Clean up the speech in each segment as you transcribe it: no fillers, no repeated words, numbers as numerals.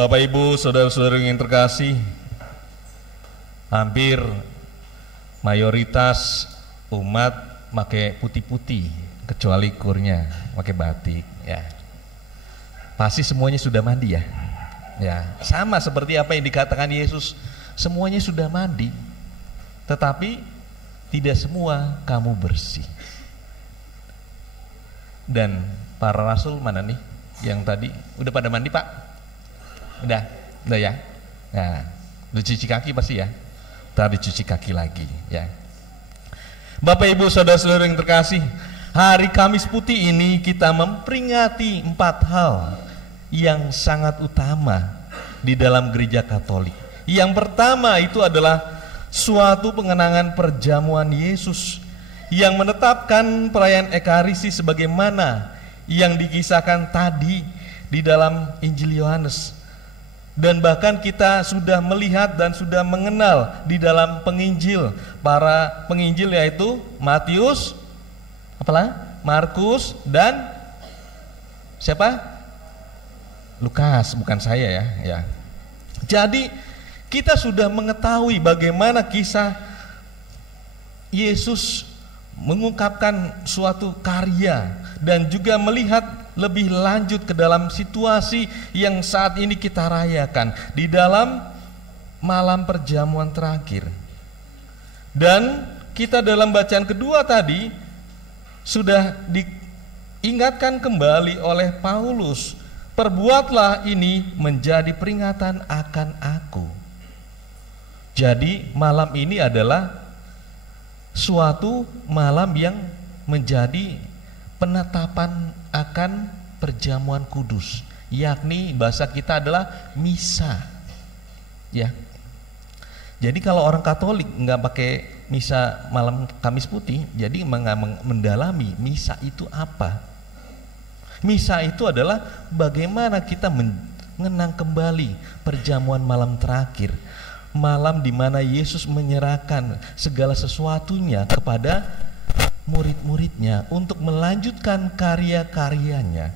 Bapak Ibu, saudara-saudara yang terkasih, hampir mayoritas umat pakai putih-putih, kecuali kurnya pakai batik. Ya, pasti semuanya sudah mandi ya. Ya, sama seperti apa yang dikatakan Yesus, semuanya sudah mandi, tetapi tidak semua kamu bersih. Dan para rasul mana nih? Yang tadi udah pada mandi Pak? Udah ya. Nah, udah cuci kaki pasti ya. Ntar dicuci kaki lagi ya. Bapak Ibu saudara-saudara yang terkasih, hari Kamis Putih ini kita memperingati 4 hal yang sangat utama di dalam gereja Katolik. Yang pertama itu adalah suatu pengenangan perjamuan Yesus yang menetapkan perayaan Ekaristi sebagaimana yang dikisahkan tadi di dalam Injil Yohanes. Dan bahkan kita sudah melihat dan sudah mengenal di dalam penginjil, para penginjil yaitu Matius, Markus dan siapa? Lukas, bukan saya ya. Jadi kita sudah mengetahui bagaimana kisah Yesus mengungkapkan suatu karya dan juga melihat lebih lanjut ke dalam situasi yang saat ini kita rayakan di dalam malam perjamuan terakhir. Dan kita dalam bacaan kedua tadi sudah diingatkan kembali oleh Paulus, perbuatlah ini menjadi peringatan akan aku. Jadi malam ini adalah suatu malam yang menjadi penetapan akan perjamuan kudus, yakni bahasa kita adalah misa. Ya. Jadi kalau orang Katolik nggak pakai misa malam Kamis Putih, jadi mendalami misa itu apa? Misa itu adalah bagaimana kita mengenang kembali perjamuan malam terakhir, malam di mana Yesus menyerahkan segala sesuatunya kepada murid-muridnya untuk melanjutkan karya-karyanya.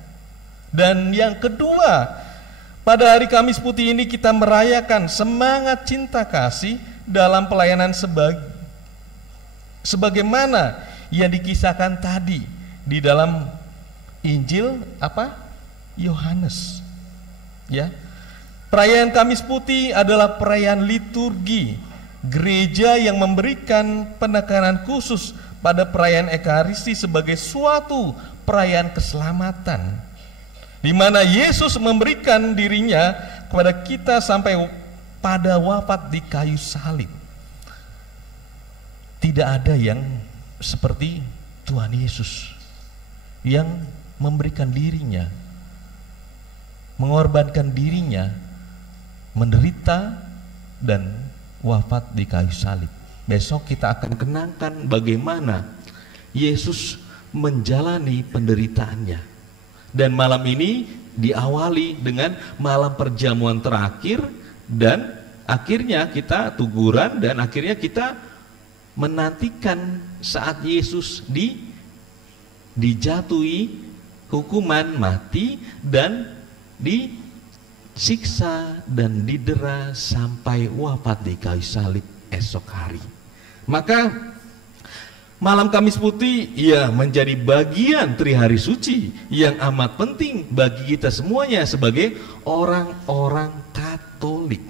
Dan yang kedua, pada hari Kamis Putih ini kita merayakan semangat cinta kasih dalam pelayanan sebagaimana yang dikisahkan tadi di dalam Injil Yohanes. Ya. Perayaan Kamis Putih adalah perayaan liturgi gereja yang memberikan penekanan khusus pada perayaan Ekaristi sebagai suatu perayaan keselamatan, di mana Yesus memberikan dirinya kepada kita sampai pada wafat di kayu salib. Tidak ada yang seperti Tuhan Yesus yang memberikan dirinya, mengorbankan dirinya, menderita dan wafat di kayu salib. Besok kita akan kenangkan bagaimana Yesus menjalani penderitaannya. Dan malam ini diawali dengan malam perjamuan terakhir, dan akhirnya kita teguran, dan akhirnya kita menantikan saat Yesus dijatuhi hukuman mati dan disiksa dan didera sampai wafat di kayu salib esok hari. Maka malam Kamis Putih menjadi bagian Trihari Suci yang amat penting bagi kita semuanya sebagai orang-orang Katolik.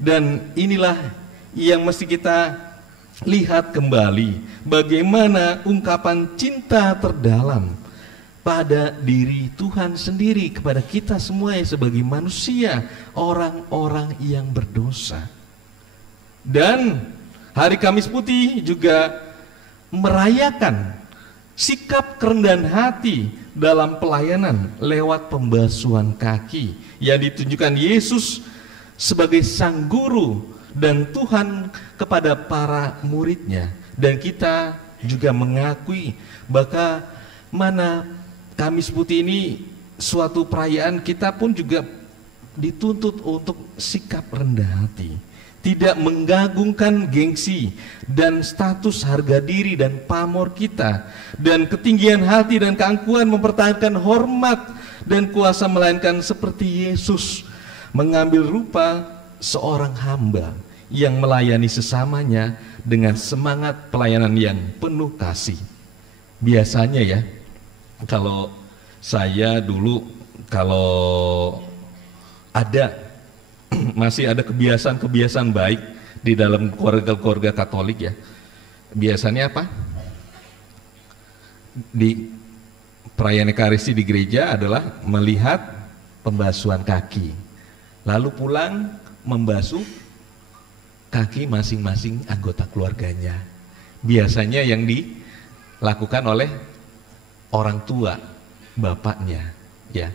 Dan inilah yang mesti kita lihat kembali, bagaimana ungkapan cinta terdalam pada diri Tuhan sendiri kepada kita semuanya sebagai manusia, orang-orang yang berdosa. Dan hari Kamis Putih juga merayakan sikap kerendahan hati dalam pelayanan lewat pembasuhan kaki yang ditunjukkan Yesus sebagai sang guru dan Tuhan kepada para muridnya. Dan kita juga mengakui bahwa Kamis Putih ini suatu perayaan, kita pun juga dituntut untuk sikap rendah hati, tidak menggagungkan gengsi dan status harga diri dan pamor kita, dan ketinggian hati dan keangkuhan mempertahankan hormat dan kuasa, melainkan seperti Yesus mengambil rupa seorang hamba yang melayani sesamanya dengan semangat pelayanan yang penuh kasih. Biasanya ya, kalau saya dulu kalau ada masih ada kebiasaan-kebiasaan baik di dalam keluarga-keluarga Katolik ya. Biasanya apa? Di perayaan Ekaristi di gereja adalah melihat pembasuhan kaki. Lalu pulang membasuh kaki masing-masing anggota keluarganya. Biasanya yang dilakukan oleh orang tua, bapaknya, ya.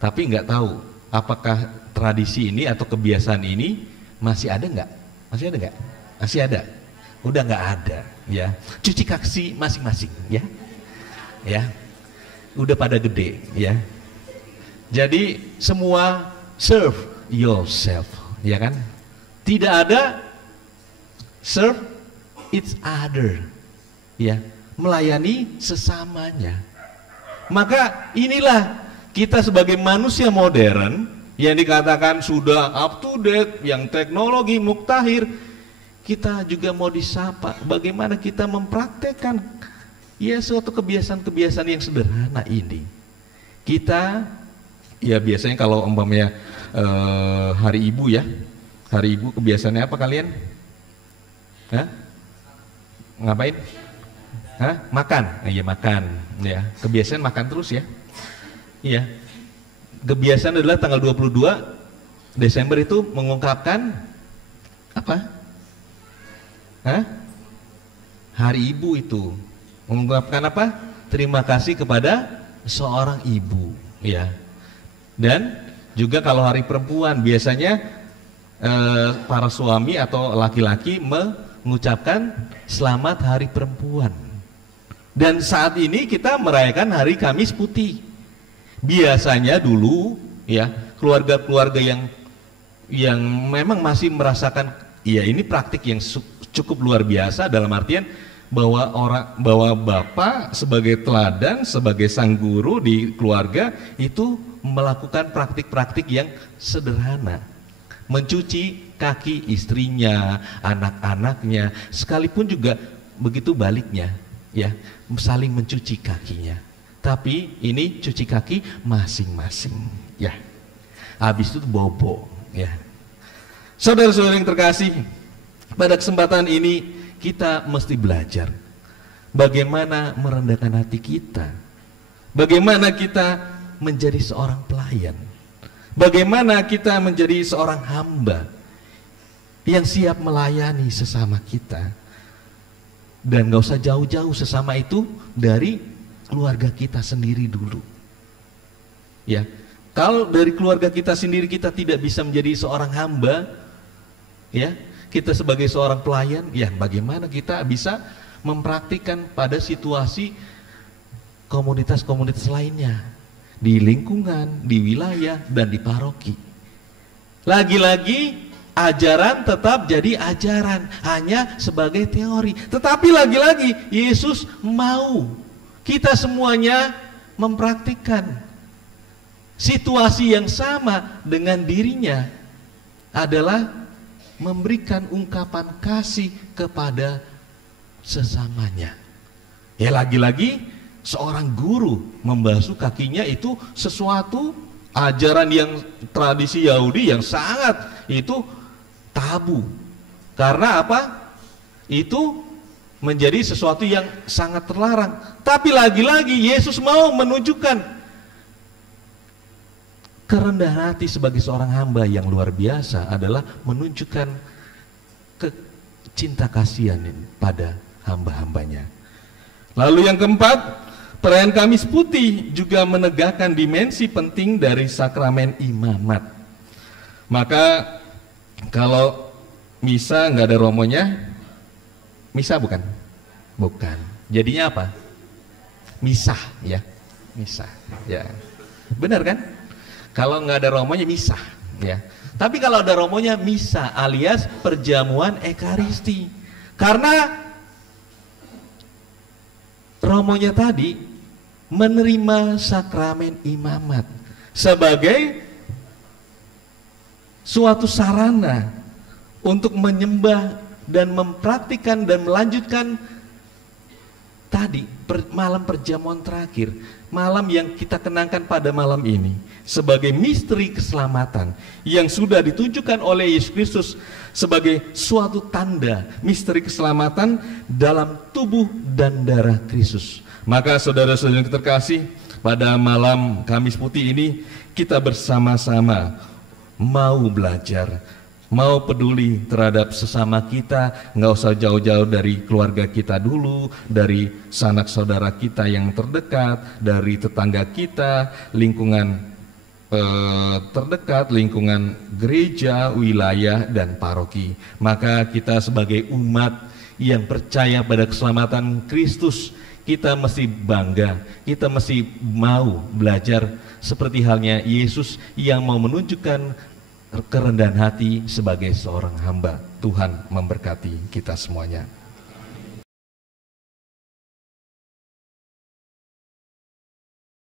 Tapi nggak tahu apakah tradisi ini atau kebiasaan ini masih ada nggak? Masih ada nggak? Masih ada. Udah nggak ada, ya. Cuci kaki masing-masing, ya. Ya. Udah pada gede, ya. Jadi semua serve yourself, ya kan? Tidak ada serve each other, ya, melayani sesamanya. Maka inilah kita sebagai manusia modern yang dikatakan sudah up to date, yang teknologi muktahir, kita juga mau disapa bagaimana kita mempraktekkan ya suatu kebiasaan-kebiasaan yang sederhana ini. Kita ya biasanya kalau umpamanya hari ibu ya, hari ibu kebiasaannya apa kalian? Hah? Ngapain? Hah? Makan. Iya makan. Ya, kebiasaan makan terus ya. Iya. Kebiasaan adalah tanggal 22 Desember itu mengungkapkan apa? Hah? Hari Ibu itu mengungkapkan apa? Terima kasih kepada seorang ibu, ya. Dan juga kalau hari perempuan biasanya para suami atau laki-laki mengucapkan selamat hari perempuan. Dan saat ini kita merayakan hari Kamis Putih. Biasanya dulu ya keluarga-keluarga yang memang masih merasakan ya ini praktik yang cukup luar biasa dalam artian bahwa bapak sebagai teladan, sebagai sang guru di keluarga itu melakukan praktik-praktik yang sederhana. Mencuci kaki istrinya, anak-anaknya, sekalipun juga begitu baliknya, ya, saling mencuci kakinya. Tapi ini cuci kaki masing-masing, ya. Habis itu bobo, ya. Saudara-saudara yang terkasih, pada kesempatan ini kita mesti belajar bagaimana merendahkan hati kita, bagaimana kita menjadi seorang pelayan, bagaimana kita menjadi seorang hamba yang siap melayani sesama kita. Dan gak usah jauh-jauh sesama itu dari keluarga kita sendiri dulu. Ya, kalau dari keluarga kita sendiri kita tidak bisa menjadi seorang hamba, ya, kita sebagai seorang pelayan, ya bagaimana kita bisa mempraktikkan pada situasi komunitas-komunitas lainnya, di lingkungan, di wilayah, dan di paroki. Lagi-lagi ajaran tetap jadi ajaran, hanya sebagai teori. Tetapi lagi-lagi Yesus mau kita semuanya mempraktikkan situasi yang sama dengan dirinya, adalah memberikan ungkapan kasih kepada sesamanya. Ya lagi-lagi seorang guru membasuh kakinya itu sesuatu ajaran yang tradisi Yahudi yang sangat itu tabu. Karena apa? Itu menjadi sesuatu yang sangat terlarang. Tapi lagi-lagi Yesus mau menunjukkan kerendahan hati sebagai seorang hamba yang luar biasa adalah menunjukkan cinta kasihan pada hamba-hambanya. Lalu yang keempat, perayaan Kamis Putih juga menegakkan dimensi penting dari sakramen imamat. Maka kalau misa nggak ada romonya, misa bukan? Bukan. Jadinya apa? Misah, ya. Misah, ya. Benar kan? Kalau nggak ada romonya misah, ya. Tapi kalau ada romonya misa alias perjamuan Ekaristi. Karena romonya tadi menerima sakramen imamat sebagai suatu sarana untuk menyembah dan mempraktikkan dan melanjutkan tadi malam perjamuan terakhir, malam yang kita kenangkan pada malam ini sebagai misteri keselamatan yang sudah ditunjukkan oleh Yesus Kristus sebagai suatu tanda misteri keselamatan dalam tubuh dan darah Kristus. Maka saudara-saudara yang terkasih, pada malam Kamis Putih ini kita bersama-sama mau belajar, mau peduli terhadap sesama kita, nggak usah jauh-jauh dari keluarga kita dulu, dari sanak saudara kita yang terdekat, dari tetangga kita, lingkungan terdekat, lingkungan gereja, wilayah, dan paroki. Maka kita sebagai umat yang percaya pada keselamatan Kristus, kita mesti bangga, kita mesti mau belajar seperti halnya Yesus yang mau menunjukkan kerendahan hati sebagai seorang hamba. Tuhan memberkati kita semuanya.